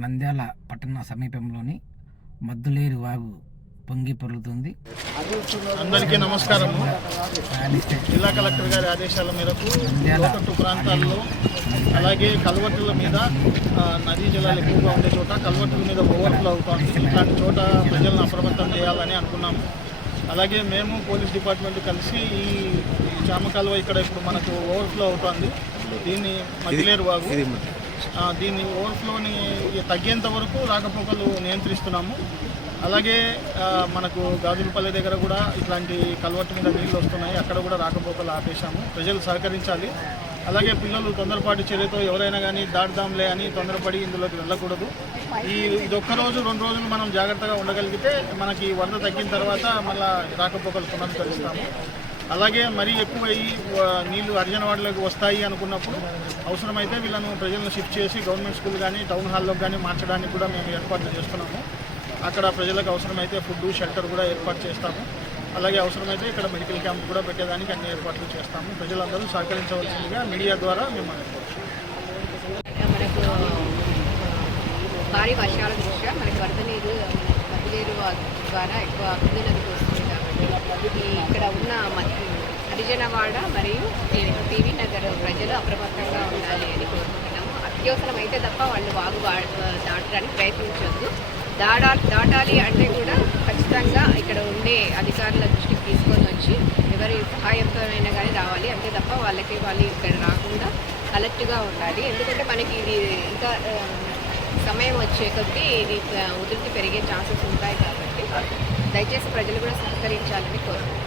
నంద్యాల పట్టణ సమీపంలోని మద్దులేరు వాగు పొంగి పొర్లుతుంది. అందరికీ నమస్కారము. జిల్లా కలెక్టర్ గారి ఆదేశాల మేరకు లోతట్టు ప్రాంతాల్లో అలాగే కల్వర్టుల మీద నదీ జలాలు ఎక్కువగా ఉండే చోట కల్వర్టుల మీద ఓవర్ఫ్లో అవుతుంది. ఇట్లాంటి చోట ప్రజలను అప్రమత్తం చేయాలని అనుకున్నాము. అలాగే మేము పోలీస్ డిపార్ట్మెంట్ కలిసి ఈ చామకాలువ ఇక్కడ ఇప్పుడు మనకు ఓవర్ఫ్లో అవుతుంది. దీన్ని మద్దిలేరు వాగు దీన్ని ఓవర్ఫ్లోని తగ్గేంత వరకు రాకపోకలు నియంత్రిస్తున్నాము. అలాగే మనకు గాజులపల్లి దగ్గర కూడా ఇట్లాంటి కల్వర్టు మీద నీళ్ళు వస్తున్నాయి, అక్కడ కూడా రాకపోకలు ఆపేశాము. ప్రజలు సహకరించాలి. అలాగే పిల్లలు తొందరపాటు చర్యతో ఎవరైనా కానీ దాటుదాంలే అని తొందరపడి ఇందులోకి వెళ్ళకూడదు. ఇదొక్కరోజు 2 రోజులు మనం జాగ్రత్తగా ఉండగలిగితే మనకి వరద తగ్గిన తర్వాత మళ్ళీ రాకపోకలు పునరుద్ధరిస్తాము. అలాగే మరీ ఎక్కువ నీళ్లు అర్జనవాడలోకి వస్తాయి అనుకున్నప్పుడు అవసరమైతే వీళ్ళను ప్రజలను షిఫ్ట్ చేసి గవర్నమెంట్ స్కూల్ కానీ టౌన్ హాల్లో కానీ మార్చడానికి కూడా మేము ఏర్పాట్లు చేస్తున్నాము. అక్కడ ప్రజలకు అవసరమైతే ఫుడ్ షెల్టర్ కూడా ఏర్పాటు చేస్తాము. అలాగే అవసరమైతే ఇక్కడ మెడికల్ క్యాంప్ కూడా పెట్టేదానికి అన్ని ఏర్పాట్లు చేస్తాము. ప్రజలందరూ సహకరించవలసిందిగా మీడియా ద్వారా మేము మనకు భారీ వర్షాల దృష్ట్యా మనకి వరద నీరు మద్దిలేరు ద్వారా ఎక్కువ అభివృద్ధి నదికి వస్తుంది. కాబట్టి ఇక్కడ ఉన్న హరిజనవాడ మరియు టీవీ నగర్ ప్రజలు అప్రమత్తంగా ఉండాలి అని కోరుకుంటున్నాము. అత్యవసరం అయితే తప్ప వాళ్ళు వాగు దాటడానికి ప్రయత్నించవద్దు. దాటాలి అంటే కూడా ఖచ్చితంగా ఇక్కడ ఉండే అధికారుల దృష్టికి తీసుకొని వచ్చి ఎవరి సహాయంతోనైనా కానీ రావాలి. అంతే తప్ప వాళ్ళు ఇక్కడ రాకుండా అలర్ట్గా ఉండాలి. ఎందుకంటే మనకి ఇది ఇంకా సమయం వచ్చే కొద్దీ ఇది ఉధృతి పెరిగే ఛాన్సెస్ ఉంటాయి. కాబట్టి దయచేసి ప్రజలు కూడా సహకరించాలని కోరుకుంటున్నాను.